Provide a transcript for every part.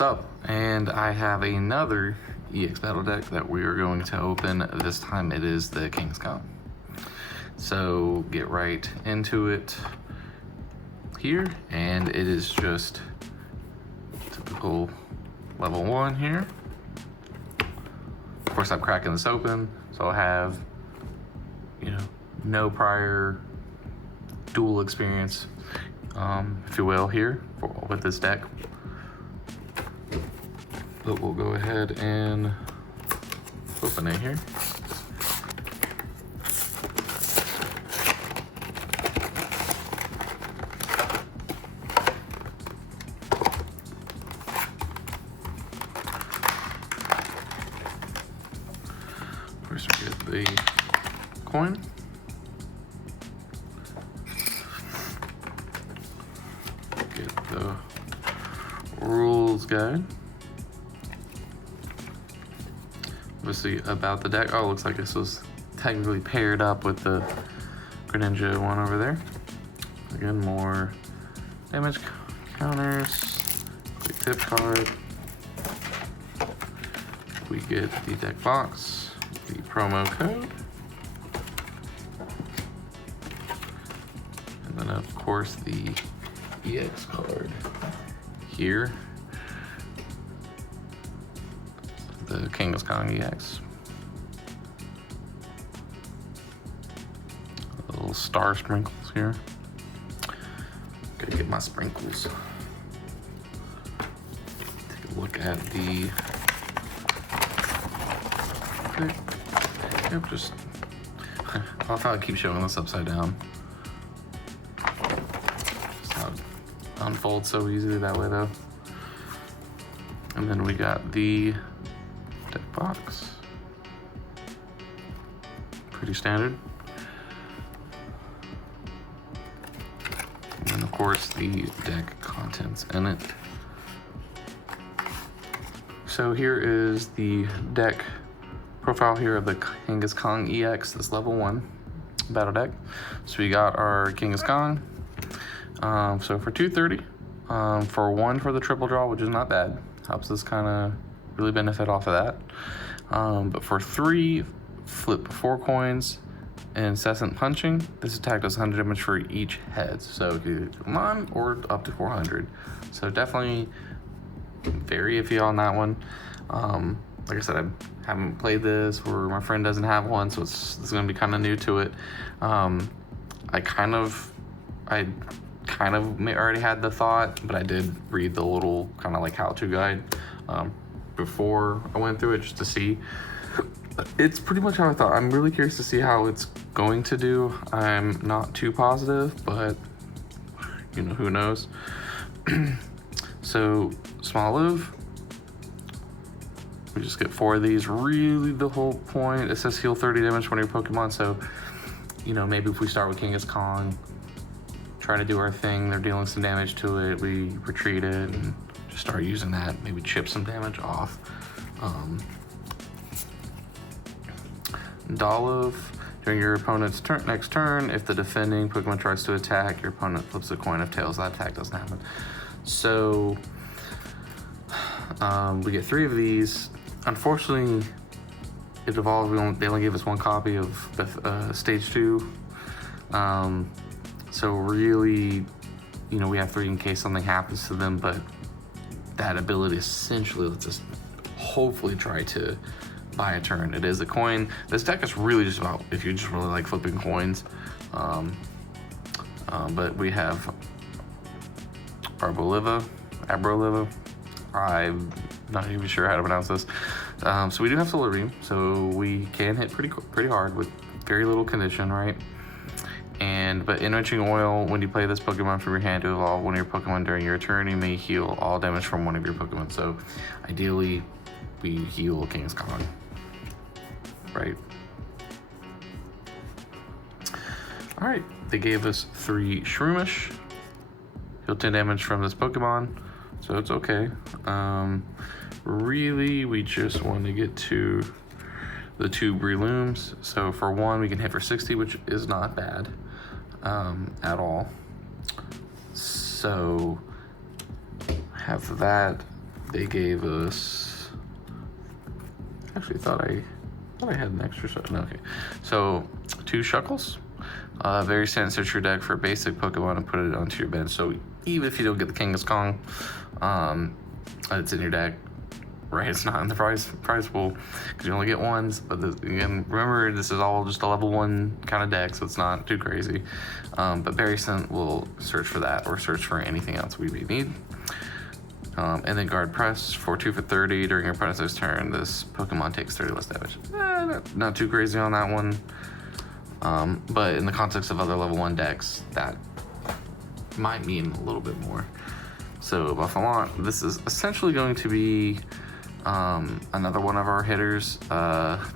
What's up? And I have another EX battle deck that we are going to open. This time it is the Kangaskahn. So get right into it here, and it is just typical level 1 here. Of course, I'm cracking this open, so I'll have, no prior duel experience, if you will, here with this deck. But we'll go ahead and open it here. First we get the coin. Get the rules guide. Obviously about the deck. Oh, looks like this was technically paired up with the Greninja one over there. Again, more damage counters. Quick tip card. We get the deck box, the promo code, and then of course the EX card here. The Kangaskahn EX. Little star sprinkles here. Gotta get my sprinkles. Take a look at the. Okay. Yep, just. I'll probably keep showing this upside down. Just how it unfolds so easily that way, though. And then we got the deck box. Pretty standard. And then of course the deck contents in it. So here is the deck profile here of the Kangaskahn EX, this level 1 battle deck. So we got our Kangaskahn. So for 230, for 1 for the triple draw, which is not bad. Helps us kind of really benefit off of that. But for 3, flip 4 coins, and incessant punching, this attack does 100 damage for each head. So it could do 1 or up to 400. So definitely very iffy on that one. Like I said, I haven't played this, or my friend doesn't have one, so it's going to be kind of new to it. I kind of already had the thought, but I did read the little kind of like how-to guide before I went through it just to see. It's pretty much how I thought. I'm really curious to see how it's going to do. I'm not too positive, but who knows. So small live. We just get 4 of these. Really the whole point. It says heal 30 damage when your Pokemon, so maybe if we start with Kangaskahn, try to do our thing, they're dealing some damage to it, we retreat it and just start using that, maybe chip some damage off. Dolov, during your opponent's next turn, if the defending Pokemon tries to attack, your opponent flips a coin. If tails, that attack doesn't happen. So we get 3 of these. Unfortunately, it evolved. They only gave us 1 copy of the stage 2. So really, we have 3 in case something happens to them, but that ability essentially lets us hopefully try to buy a turn. It is a coin. This deck is really just about if you just really like flipping coins. But we have Abroliva. I'm not even sure how to pronounce this. So we do have Solar Beam, so we can hit pretty hard with very little condition, right? But Enriching Oil, when you play this Pokemon from your hand to evolve one of your Pokemon during your turn, you may heal all damage from one of your Pokemon. So ideally, we heal Kangaskahn, right? All right, they gave us 3 Shroomish. Heal 10 damage from this Pokemon, so it's okay. Really, we just want to get to the 2 Breelooms. So for 1, we can hit for 60, which is not bad at all. So have that. they gave us, actually thought I had an extra set. No, okay. So 2 Shuckles. Very standard search your deck for a basic Pokemon and put it onto your bench. So even if you don't get the Kangaskahn, it's in your deck, right? It's not in the prize pool because you only get ones. But again, remember, this is all just a level 1 kind of deck, so it's not too crazy. But Berry Scent will search for that or search for anything else we may need. And then Guard Press for 2 for 30 during your opponent's turn. This Pokemon takes 30 less damage. Not too crazy on that one. But in the context of other level 1 decks, that might mean a little bit more. So Buffalont, this is essentially going to be another one of our hitters.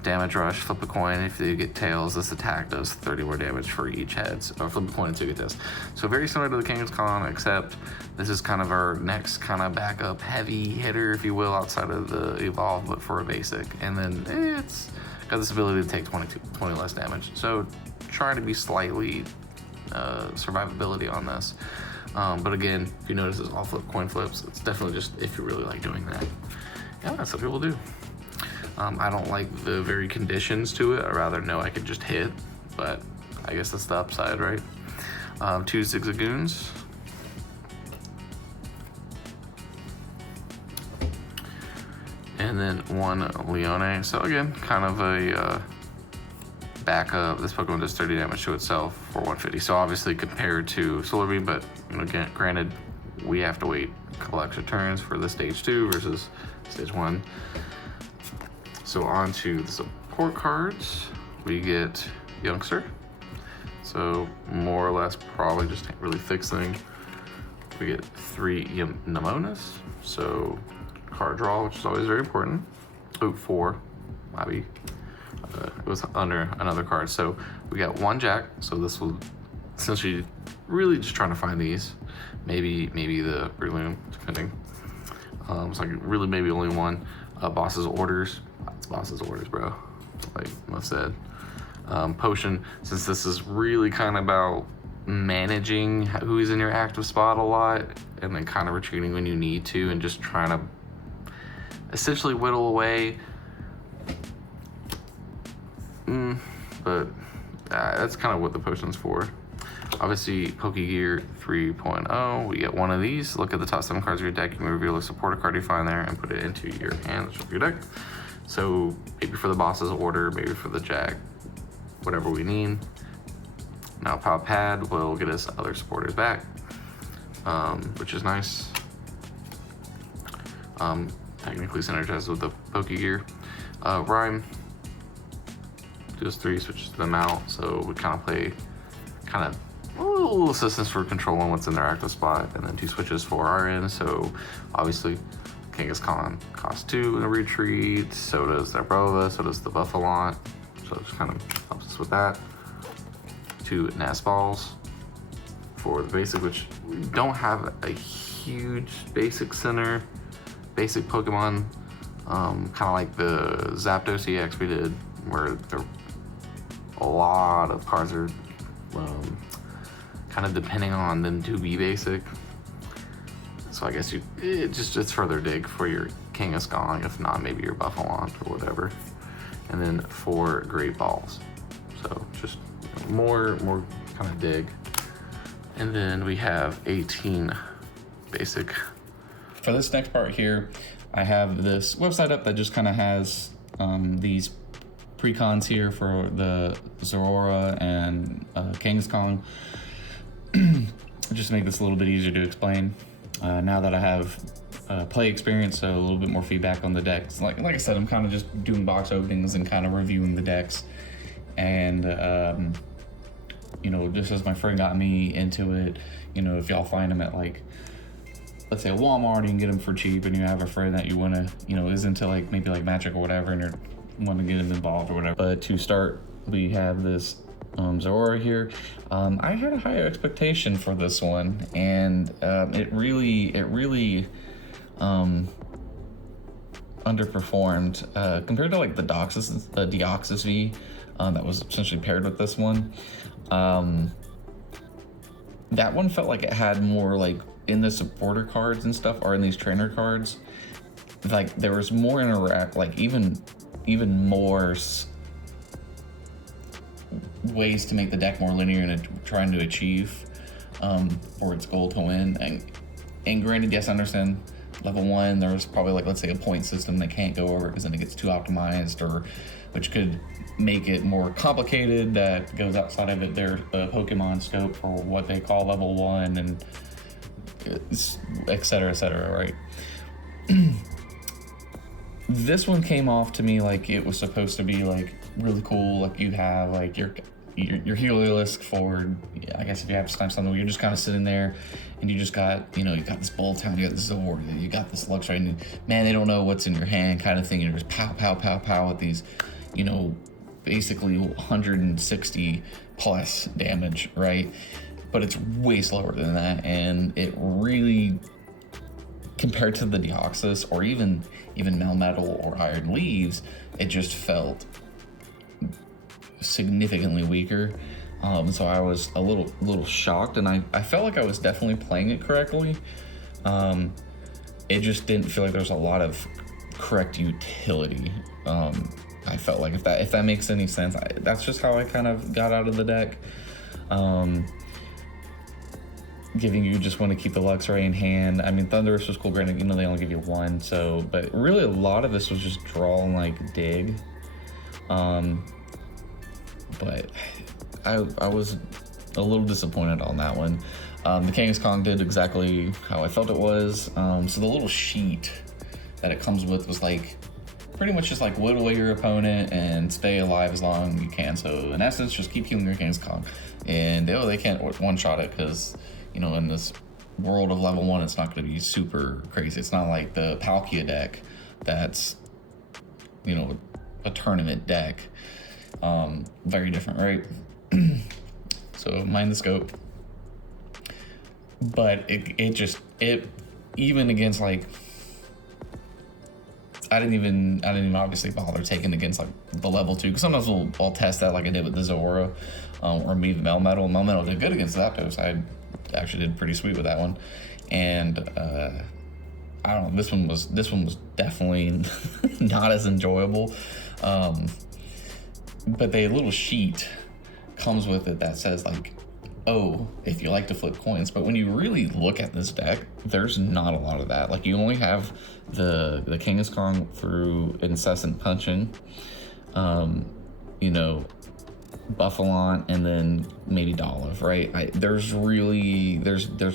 Damage Rush, flip a coin. If you get tails, this attack does 30 more damage for each head. Or flip a coin until you get this. So very similar to the Kangaskahn, except this is kind of our next kind of backup heavy hitter, if you will, outside of the Evolve, but for a basic. And then it's got this ability to take 20 less damage. So trying to be slightly survivability on this. But again, if you notice, it's all coin flips. It's definitely just if you really like doing that. Yeah, that's what people do. I don't like the very conditions to it. I'd rather know I could just hit, but I guess that's the upside, right? 2 Zigzagoons. And then 1 Leone. So again, kind of a backup. This Pokemon does 30 damage to itself for 150. So obviously compared to Solar Beam, but again, granted, we have to wait a couple extra turns for the stage 2 versus stage 1. So on to the support cards, we get Youngster. So more or less probably just really fixing. We get 3 Nemonas. So card draw, which is always very important. Oh, 4, maybe. It was under another card. So we got 1 Jack. So this will essentially really just trying to find these. Maybe the Breloom, depending. So like really maybe only 1. Boss's Orders. It's Boss's Orders, bro. Like enough said. Potion, since this is really kind of about managing who's in your active spot a lot, and then kind of retreating when you need to, and just trying to essentially whittle away. But that's kind of what the potion's for. Obviously, Pokegear 3.0, we get 1 of these. Look at the top 7 cards of your deck. You can reveal a supporter card you find there and put it into your hand of your deck. So maybe for the boss's order, maybe for the Jack, whatever we need. Now Pal Pad will get us other supporters back, which is nice. Technically synergized with the Pokegear. Rhyme does 3, switches them out, so we kind of play a little assistance for controlling what's in their active spot, and then 2 switches for our end. So obviously Kangaskahn costs 2 in a retreat, so does their Brova, so does the Buffalont, so it just kind of helps us with that. 2 Nazballs for the basic, which we don't have a huge basic center, basic Pokemon, kind of like the Zapdos EX we did, where there a lot of cards are kind of depending on them to be basic. So I guess it's further dig for your Kangaskahn, if not maybe your Buffalont or whatever. And then 4 Great Balls. So just more kind of dig. And then we have 18 basic. For this next part here, I have this website up that just kind of has these precons here for the Zorora and Kangaskahn. Just to make this a little bit easier to explain. Now that I have play experience, so a little bit more feedback on the decks. Like I said, I'm kind of just doing box openings and kind of reviewing the decks. And, just as my friend got me into it, if y'all find them at like, let's say a Walmart, you can get them for cheap, and you have a friend that you want to, is into like maybe like Magic or whatever, and you're want to get them involved or whatever. But to start, we have this Zorora here. I had a higher expectation for this one, and it really underperformed compared to like the Deoxys V that was essentially paired with this one. That one felt like it had more like in the supporter cards and stuff, or in these trainer cards, like there was more like even more ways to make the deck more linear and trying to achieve for its goal to win. And granted, yes, I understand level 1 there's probably like, let's say, a point system that can't go over because then it gets too optimized, or which could make it more complicated, that goes outside of their Pokemon scope for what they call level 1, and et cetera, right? This one came off to me like it was supposed to be like really cool. Like you have like your Heliolisk forward. I guess if you have to time something where you're just kind of sitting there and you just got, you got this Bulltown, you got this Zor, you got this Luxray, and man, they don't know what's in your hand kind of thing. You're just pow, pow, pow, pow with these, basically 160 plus damage, right? But it's way slower than that, and it really, compared to the Deoxys or even Melmetal or Iron Leaves, it just felt significantly weaker. So I was a little shocked, and I felt like I was definitely playing it correctly. It just didn't feel like there was a lot of correct utility. I felt like, if that makes any sense, that's just how I kind of got out of the deck. Giving you just want to keep the Luxray in hand. I mean, Thundurus was cool, granted, they only give you 1, so, but really a lot of this was just draw and like dig. But I was a little disappointed on that one. The Kangaskahn did exactly how I felt it was. So the little sheet that it comes with was like, pretty much just like whittle away your opponent and stay alive as long as you can. So in essence, just keep healing your Kangaskahn. And they can't one-shot it because, in this world of level 1, it's not going to be super crazy. It's not like the Palkia deck that's, a tournament deck. Very different, right? So mind the scope. But it even against like, I didn't even obviously bother taking against like the level 2, because sometimes I'll test that like I did with the Zora, or maybe the Melmetal. Melmetal did good against Zapdos. I actually did pretty sweet with that one, and I don't know. This one was definitely not as enjoyable. But the little sheet comes with it that says like, oh, if you like to flip coins. But when you really look at this deck, there's not a lot of that. Like, you only have the Kangaskahn through incessant punching, Buffalon, and then maybe Dolliv, right? There's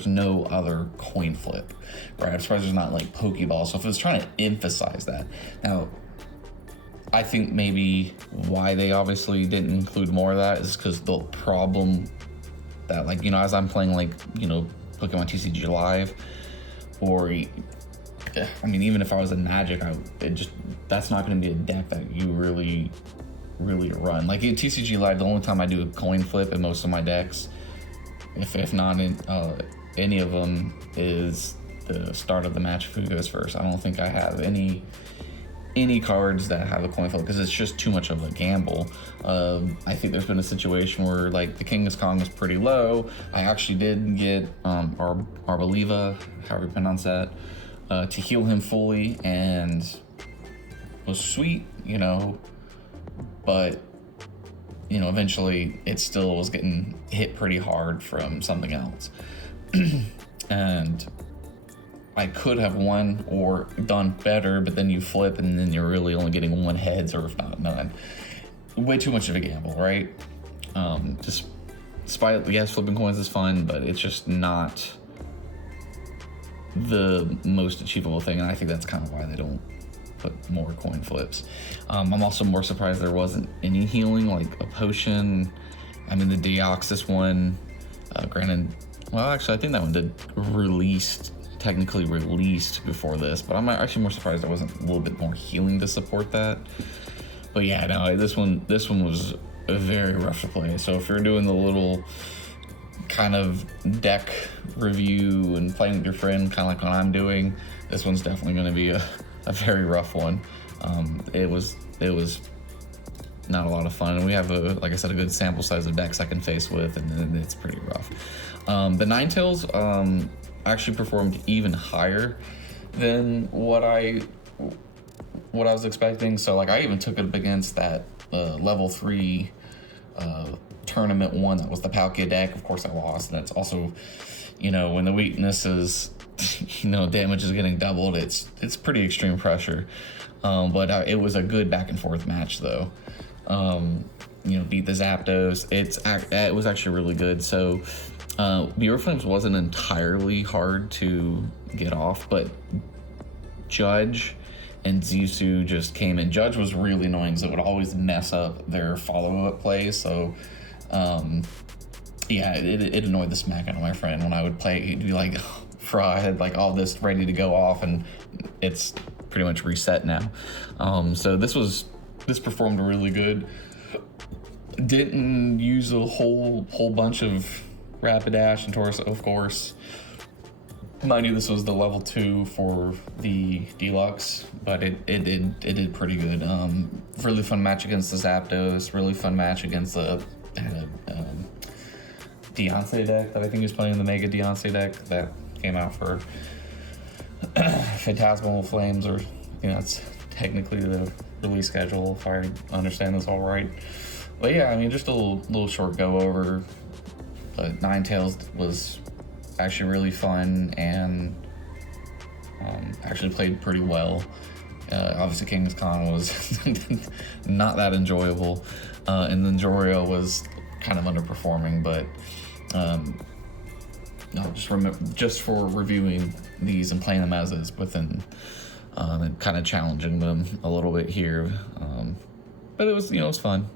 no other coin flip, right? I'm surprised there's not like Pokeball. So if it's trying to emphasize that. Now, I think maybe why they obviously didn't include more of that is because the problem that, like, as I'm playing like, Pokemon TCG Live, or I mean, even if I was in Magic, that's not going to be a deck that you really run. Like in TCG Live, the only time I do a coin flip in most of my decks, if not in any of them, is the start of the match of who goes first. I don't think I have any cards that have a coin flip because it's just too much of a gamble. I think there's been a situation where like the Kangaskahn was pretty low. I actually did get Arboliva, however you pronounce that, to heal him fully, and was sweet, but eventually it still was getting hit pretty hard from something else. And I could have won or done better, but then you flip and then you're really only getting 1 heads, or if not none. Way too much of a gamble, right? Just despite, yes, flipping coins is fun, but it's just not the most achievable thing, and I think that's kind of why they don't put more coin flips. I'm also more surprised there wasn't any healing, like a potion. I mean, the Deoxys one, granted, well, actually, I think that one did technically released before this, but I'm actually more surprised there wasn't a little bit more healing to support that. But yeah, no, this one was very rough to play. So if you're doing the little kind of deck review and playing with your friend, kind of like what I'm doing, this one's definitely going to be a very rough one. It was not a lot of fun, and we have like I said, a good sample size of decks I can face with, and it's pretty rough. The Ninetales actually performed even higher than what I what I was expecting. So like I even took it up against that level 3 tournament one that was the Palkia deck. Of course I lost, and that's also, when the weakness is damage is getting doubled, it's pretty extreme pressure. But it was a good back and forth match though. Beat the Zapdos. It was actually really good. So the Flames wasn't entirely hard to get off, but Judge and Zissou just came in. Judge was really annoying because it would always mess up their follow-up plays. So it annoyed the smack out of my friend when I would play. He'd be like, I had like all this ready to go off, and it's pretty much reset now. So this performed really good. Didn't use a whole bunch of Rapidash and Tauros, of course. Mind you, this was the level 2 for the Deluxe, but it did pretty good. Really fun match against the Zapdos. Really fun match against the Deontay deck that I think he was playing, the Mega Deontay deck that came out for Phantasmal Flames, or that's technically the release schedule if I understand this all right. But yeah, I mean, just a little short go over. But Ninetales was actually really fun and actually played pretty well. Obviously, Kangaskahn was not that enjoyable, and then Joriel was kind of underperforming. But just for reviewing these and playing them as is within, and kind of challenging them a little bit here. But it was, it was fun.